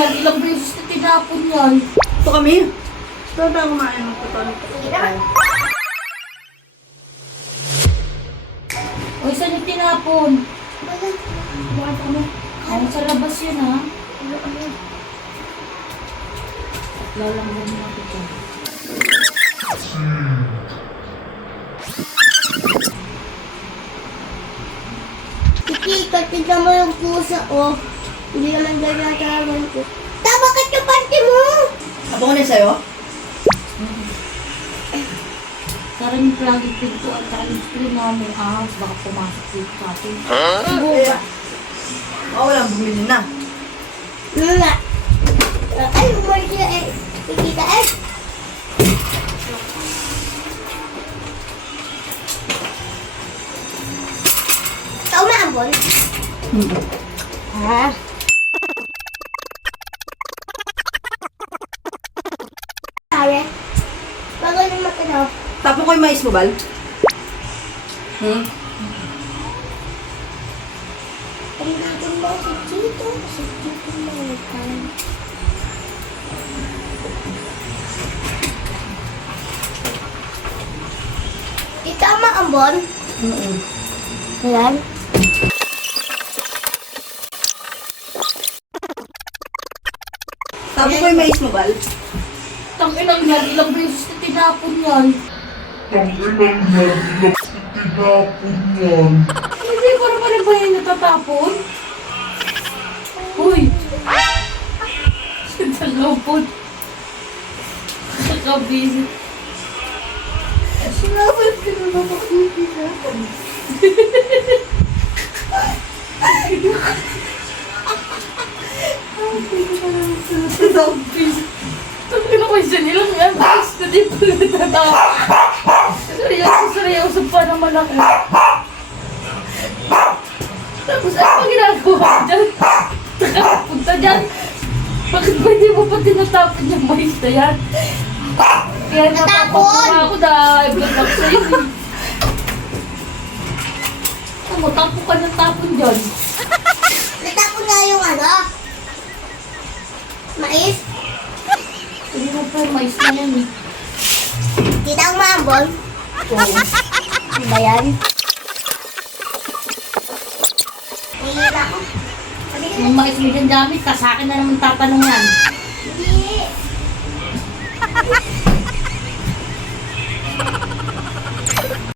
yan. Ilang beses na tinapon yan. Ito kami. Ito na kumain ng totoo. O, saan yung tinapon? Ay, sa labas yun, ha? Lalanggan mo natin ito. Kiki, tignan mo yung pusa, oh. Hindi naman ganyan tawag ko. Bakit yung party mo? Abo ko na sa'yo? Karang yung plug-in pinto at karang yung screen namin. Baka pumasok dito sa atin. Buka. Oo, walang bumili na. Nga. Ay, umay siya eh. Kikita eh. Ikaw maambon? Ha? Sabi? Bago nang matanaw. Tapon ko yung mais mo, Bal? Ang natin mo si Chito. Si Chito mo. Ikaw maambon? Ayan. Tapon ko yung mais mo, Bal? Tang-inang yan. Ilang beses na tinapon yan. Hindi ko naman rin ba yan natatapon? Uy! Sinalapon. Kakabisi. Sinabot ka na makakita. Kakabisi. Tangin ako isa nilang yan. Tapos na di pa natatapon. Seryoso pa naman ako. Tapos ano pa ginagawa dyan? Punta dyan. Bakit ba hindi mo pa tinatapon yung mais na yan? Kaya napapakura ako dahil vlog ako sa'yo. Ano, tapon ka ng tapon dyan. Natapon nga yung ano? Mais? Hindi mo pa yung mais na yan eh. Kita ang maambon? Oo. Ano ba yan? Nahihira ko. Yung mais mo dyan dami, ka sa akin na naman tatanong yan. Hindi.